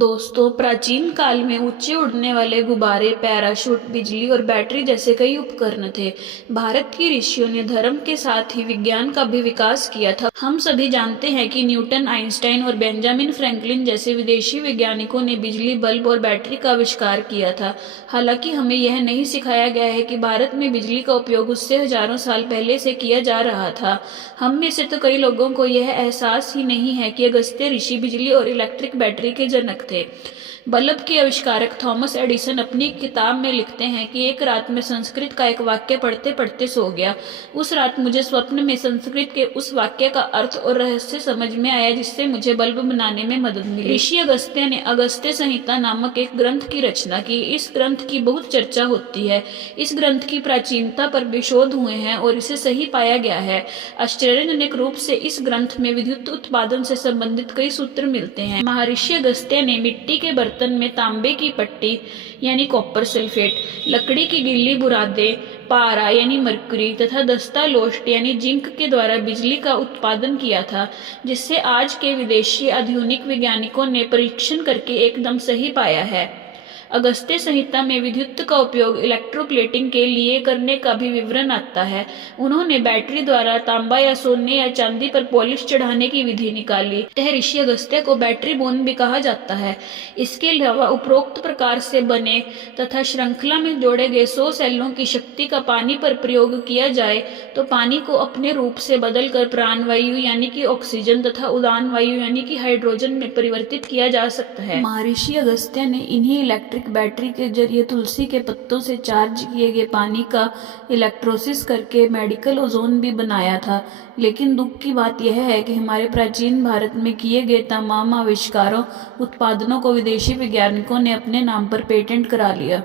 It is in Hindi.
दोस्तों, प्राचीन काल में ऊंचे उड़ने वाले गुब्बारे, पैराशूट, बिजली और बैटरी जैसे कई उपकरण थे। भारत के ऋषियों ने धर्म के साथ ही विज्ञान का भी विकास किया था। हम सभी जानते हैं कि न्यूटन, आइंस्टाइन और बेंजामिन फ्रैंकलिन जैसे विदेशी वैज्ञानिकों ने बिजली, बल्ब और बैटरी का आविष्कार किया था। हालांकि हमें यह नहीं सिखाया गया है कि भारत में बिजली का उपयोग उससे हजारों साल पहले से किया जा रहा था। हम में से तो कई लोगों को यह एहसास ही नहीं है कि अगस्त्य ऋषि बिजली और इलेक्ट्रिक बैटरी के जनक थे। बल्ब के आविष्कारक थॉमस एडिसन अपनी किताब में लिखते हैं कि एक रात में संस्कृत का एक वाक्य पढ़ते पढ़ते सो गया। उस रात मुझे स्वप्न में संस्कृत के उस वाक्य का अर्थ और रहस्य समझ में आया, जिससे मुझे बल्ब बनाने में मदद मिली। ऋषि अगस्त्य ने अगस्त्य संहिता नामक एक ग्रंथ की रचना की। इस ग्रंथ की बहुत चर्चा होती है। इस ग्रंथ की प्राचीनता पर भी शोध हुए हैं और इसे सही पाया गया है। आश्चर्यजनक रूप से इस ग्रंथ में विद्युत उत्पादन से संबंधित कई सूत्र मिलते हैं। महर्षि अगस्त्य ने मिट्टी के बर्तन में तांबे की पट्टी यानी कॉपर सल्फेट, लकड़ी की गिल्ली बुरादे, पारा यानी मरकरी तथा दस्ता लोस्ट यानी जिंक के द्वारा बिजली का उत्पादन किया था, जिससे आज के विदेशी आधुनिक वैज्ञानिकों ने परीक्षण करके एकदम सही पाया है। अगस्त्य संहिता में विद्युत का उपयोग इलेक्ट्रोप्लेटिंग के लिए करने का भी विवरण आता है। उन्होंने बैटरी द्वारा तांबा या सोने या चांदी पर पॉलिश चढ़ाने की विधि निकाली। यह ऋषि अगस्त्य को बैटरी बोन भी कहा जाता है। इसके अलावा उपरोक्त प्रकार से बने तथा श्रृंखला में जोड़े गए 100 सेलों की शक्ति का पानी पर प्रयोग किया जाए तो पानी को अपने रूप से बदलकर प्राणवायु यानी कि ऑक्सीजन तथा उदान वायु यानी कि हाइड्रोजन में परिवर्तित किया जा सकता है। महर्षि अगस्त्य ने इन्हीं इलेक्ट्रिक बैटरी के जरिए तुलसी के पत्तों से चार्ज किए गए पानी का इलेक्ट्रोसिस करके मेडिकल ओजोन भी बनाया था। लेकिन दुख की बात यह है कि हमारे प्राचीन भारत में किए गए तमाम आविष्कारों, उत्पादनों को विदेशी वैज्ञानिकों ने अपने नाम पर पेटेंट करा लिया।